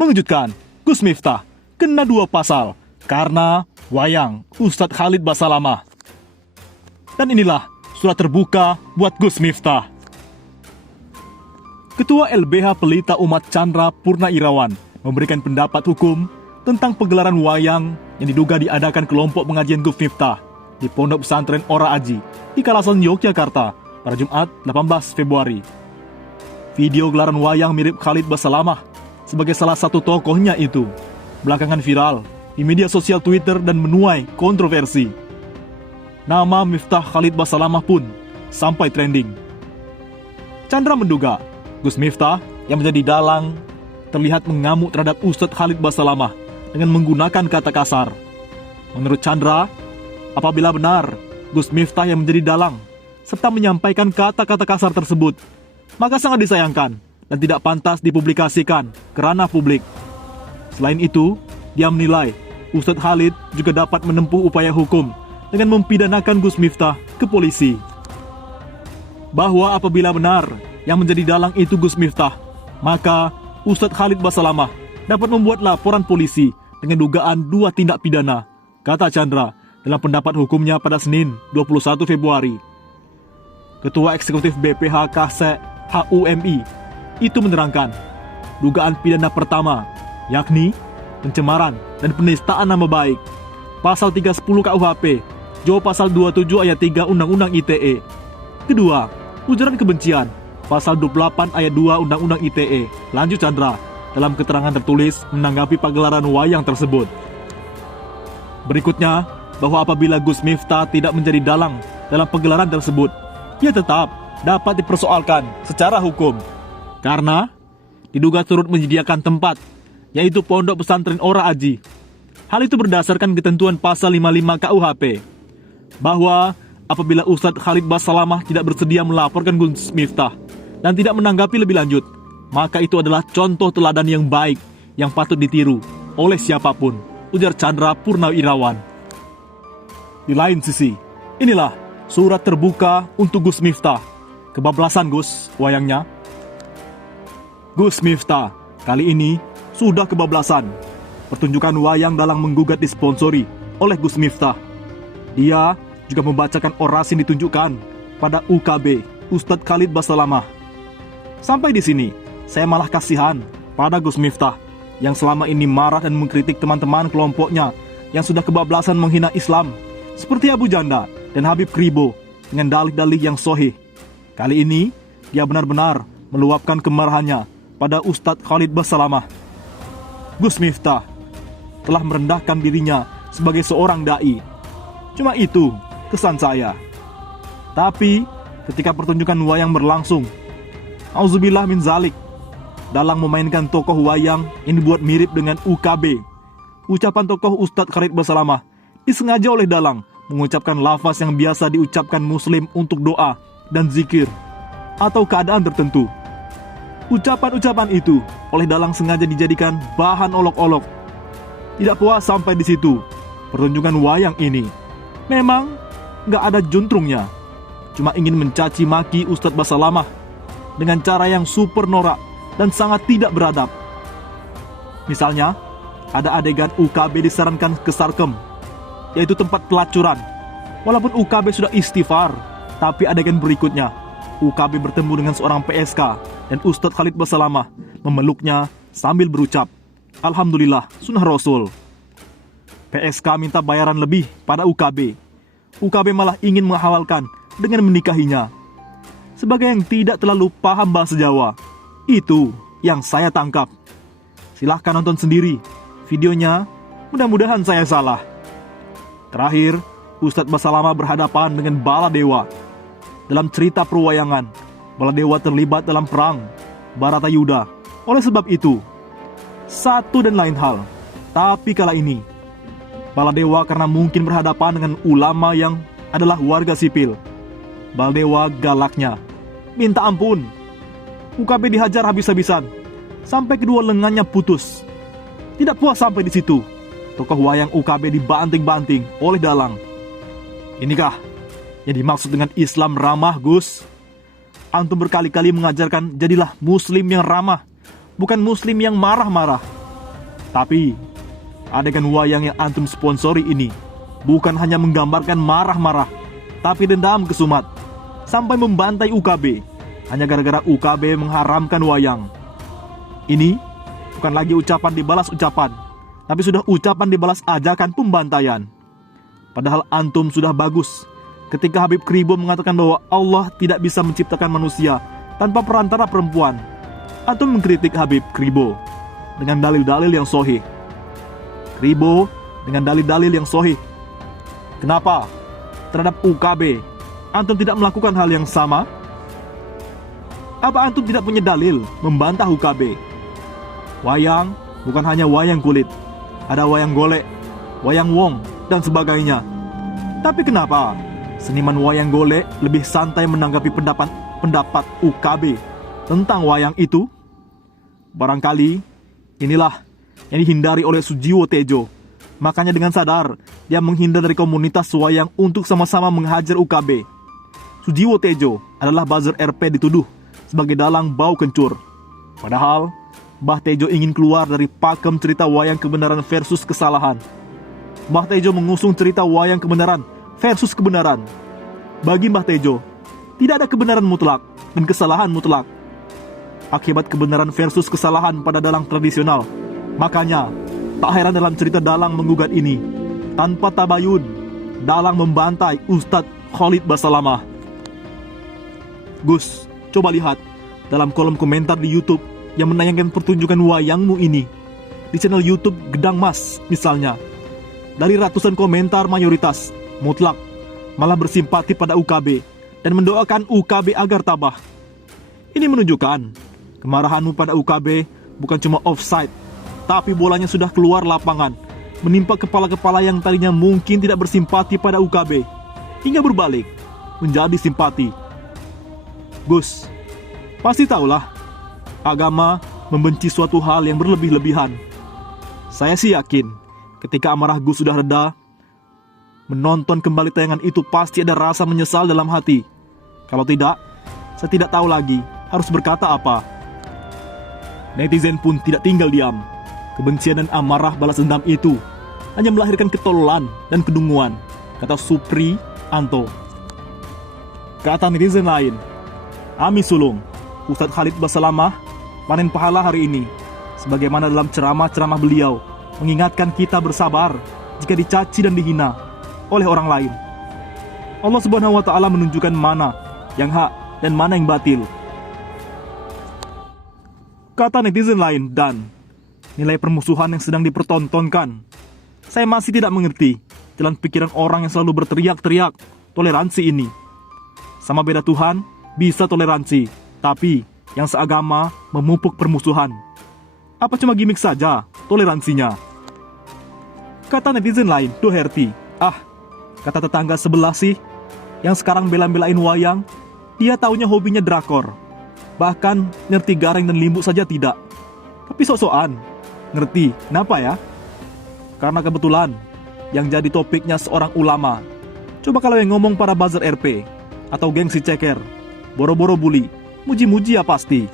Mengejutkan, Gus Miftah kena 2 pasal karena wayang Ustadz Khalid Basalamah. Dan inilah surat terbuka buat Gus Miftah. Ketua LBH Pelita Umat Chandra Purna Irawan memberikan pendapat hukum tentang pegelaran wayang yang diduga diadakan kelompok pengajian Gus Miftah di Pondok Pesantren Ora Aji di kawasan Yogyakarta pada Jumat 18 Februari. Video gelaran wayang mirip Khalid Basalamah sebagai salah satu tokohnya itu belakangan viral di media sosial Twitter dan menuai kontroversi. Nama Miftah Khalid Basalamah pun sampai trending. Chandra menduga Gus Miftah yang menjadi dalang terlihat mengamuk terhadap Ustadz Khalid Basalamah dengan menggunakan kata kasar. Menurut Chandra, apabila benar Gus Miftah yang menjadi dalang serta menyampaikan kata-kata kasar tersebut, maka sangat disayangkan dan tidak pantas dipublikasikan ke ranah publik. Selain itu, dia menilai Ustadz Khalid juga dapat menempuh upaya hukum dengan mempidanakan Gus Miftah ke polisi. Bahwa apabila benar yang menjadi dalang itu Gus Miftah, maka Ustadz Khalid Basalamah dapat membuat laporan polisi dengan dugaan 2 tindak pidana, kata Chandra dalam pendapat hukumnya pada Senin 21 Februari. Ketua Eksekutif BPH Kasek HUMI itu menerangkan dugaan pidana pertama yakni pencemaran dan penistaan nama baik, pasal 310 KUHP, Jo pasal 27 ayat 3 Undang-Undang ITE. Kedua, ujaran kebencian, pasal 28 ayat 2 Undang-Undang ITE. Lanjut Chandra dalam keterangan tertulis menanggapi pagelaran wayang tersebut. Berikutnya, bahwa apabila Gus Miftah tidak menjadi dalang dalam pagelaran tersebut, ia tetap dapat dipersoalkan secara hukum karena diduga turut menyediakan tempat, yaitu Pondok Pesantren Ora Aji. Hal itu berdasarkan ketentuan pasal 55 KUHP, bahwa apabila Ustadz Khalid Basalamah tidak bersedia melaporkan Gus Miftah dan tidak menanggapi lebih lanjut, maka itu adalah contoh teladan yang baik yang patut ditiru oleh siapapun, ujar Chandra Purna Irawan. Di lain sisi, inilah surat terbuka untuk Gus Miftah. Kebablasan Gus wayangnya. Gus Miftah kali ini sudah kebablasan. Pertunjukan wayang dalang menggugat disponsori oleh Gus Miftah. Dia juga membacakan orasi yang ditunjukkan pada UKB Ustadz Khalid Basalamah. Sampai di sini, saya malah kasihan pada Gus Miftah yang selama ini marah dan mengkritik teman-teman kelompoknya yang sudah kebablasan menghina Islam seperti Abu Janda dan Habib Kribo dengan dalih-dalih yang sahih. Kali ini, dia benar-benar meluapkan kemarahannya pada Ustadz Khalid Basalamah. Gus Miftah telah merendahkan dirinya sebagai seorang da'i. Cuma itu kesan saya. Tapi ketika pertunjukan wayang berlangsung, auzubillah min zalik, dalang memainkan tokoh wayang yang dibuat mirip dengan UKB. Ucapan tokoh Ustadz Khalid Basalamah disengaja oleh dalang mengucapkan lafaz yang biasa diucapkan muslim untuk doa dan zikir atau keadaan tertentu. Ucapan-ucapan itu oleh dalang sengaja dijadikan bahan olok-olok. Tidak puas sampai di situ, pertunjukan wayang ini memang nggak ada juntrungnya, cuma ingin mencaci maki Ustadz Basalamah dengan cara yang super norak dan sangat tidak beradab. Misalnya, ada adegan UKB disarankan ke Sarkem, yaitu tempat pelacuran. Walaupun UKB sudah istighfar, tapi adegan berikutnya UKB bertemu dengan seorang PSK dan Ustadz Khalid Basalamah memeluknya sambil berucap, Alhamdulillah, sunnah Rasul. PSK minta bayaran lebih pada UKB. UKB malah ingin menghawalkan dengan menikahinya. Sebagai yang tidak terlalu paham bahasa Jawa, itu yang saya tangkap. Silahkan nonton sendiri videonya, mudah-mudahan saya salah. Terakhir, Ustadz Basalamah berhadapan dengan Baladewa. Dalam cerita perwayangan, Baladewa terlibat dalam perang Baratayuda. Oleh sebab itu, satu dan lain hal. Tapi kala ini, Baladewa karena mungkin berhadapan dengan ulama yang adalah warga sipil. Baladewa galaknya minta ampun. UKB dihajar habis-habisan sampai kedua lengannya putus. Tidak puas sampai di situ, tokoh wayang UKB dibanting-banting oleh dalang. Inikah yang dimaksud dengan Islam ramah, Gus? Antum berkali-kali mengajarkan jadilah muslim yang ramah, bukan muslim yang marah-marah. Tapi, adegan wayang yang antum sponsori ini bukan hanya menggambarkan marah-marah, tapi dendam kesumat, sampai membantai UKB, hanya gara-gara UKB mengharamkan wayang. Ini bukan lagi ucapan dibalas ucapan, tapi sudah ucapan dibalas ajakan pembantaian. Padahal antum sudah bagus ketika Habib Kribo mengatakan bahwa Allah tidak bisa menciptakan manusia tanpa perantara perempuan. Antum mengkritik Habib Kribo dengan dalil-dalil yang sahih. Kribo dengan dalil-dalil yang sahih. Kenapa terhadap UKB antum tidak melakukan hal yang sama? Apa antum tidak punya dalil membantah UKB? Wayang bukan hanya wayang kulit, ada wayang golek, wayang wong, dan sebagainya. Tapi kenapa seniman wayang golek lebih santai menanggapi pendapat UKB tentang wayang itu? Barangkali inilah yang dihindari oleh Sujiwo Tejo. Makanya dengan sadar dia menghindar dari komunitas wayang untuk sama-sama menghajar UKB. Sujiwo Tejo adalah buzzer RP dituduh sebagai dalang bau kencur. Padahal Mbah Tejo ingin keluar dari pakem cerita wayang kebenaran versus kesalahan. Mbah Tejo mengusung cerita wayang kebenaran versus kebenaran. Bagi Mbah Tejo, tidak ada kebenaran mutlak dan kesalahan mutlak. Akibat kebenaran versus kesalahan pada dalang tradisional. Makanya, tak heran dalam cerita dalang menggugat ini, tanpa tabayun, dalang membantai Ustadz Khalid Basalamah. Gus, coba lihat dalam kolom komentar di YouTube yang menayangkan pertunjukan wayangmu ini di channel YouTube Gedang Mas misalnya. Dari ratusan komentar mayoritas mutlak malah bersimpati pada UKB dan mendoakan UKB agar tabah. Ini menunjukkan kemarahanmu pada UKB bukan cuma offside, tapi bolanya sudah keluar lapangan, menimpa kepala-kepala yang tadinya mungkin tidak bersimpati pada UKB, hingga berbalik menjadi simpati. Gus, pasti tahulah agama membenci suatu hal yang berlebih-lebihan. Saya sih yakin ketika amarah Gus sudah reda, menonton kembali tayangan itu pasti ada rasa menyesal dalam hati. Kalau tidak, saya tidak tahu lagi harus berkata apa. Netizen pun tidak tinggal diam. Kebencian dan amarah balas dendam itu hanya melahirkan ketololan dan kedunguan, kata Supri Anto. Kata netizen lain, Ami Sulung, Ustadz Khalid Basalamah panen pahala hari ini, sebagaimana dalam ceramah-ceramah beliau mengingatkan kita bersabar jika dicaci dan dihina oleh orang lain. Allah Subhanahu wa Ta'ala menunjukkan mana yang hak dan mana yang batil. Kata netizen lain, dan nilai permusuhan yang sedang dipertontonkan. Saya masih tidak mengerti jalan pikiran orang yang selalu berteriak-teriak toleransi ini. Sama beda Tuhan bisa toleransi, tapi yang seagama memupuk permusuhan. Apa cuma gimmick saja toleransinya? Kata netizen lain, Doherty, kata tetangga sebelah sih, yang sekarang bela-belain wayang, dia taunya hobinya drakor. Bahkan ngerti Gareng dan Limbu saja tidak. Tapi sok-sokan ngerti, kenapa ya? Karena kebetulan yang jadi topiknya seorang ulama. Coba kalau yang ngomong para buzzer RP atau gengsi ceker, boro-boro bully, muji-muji ya pasti.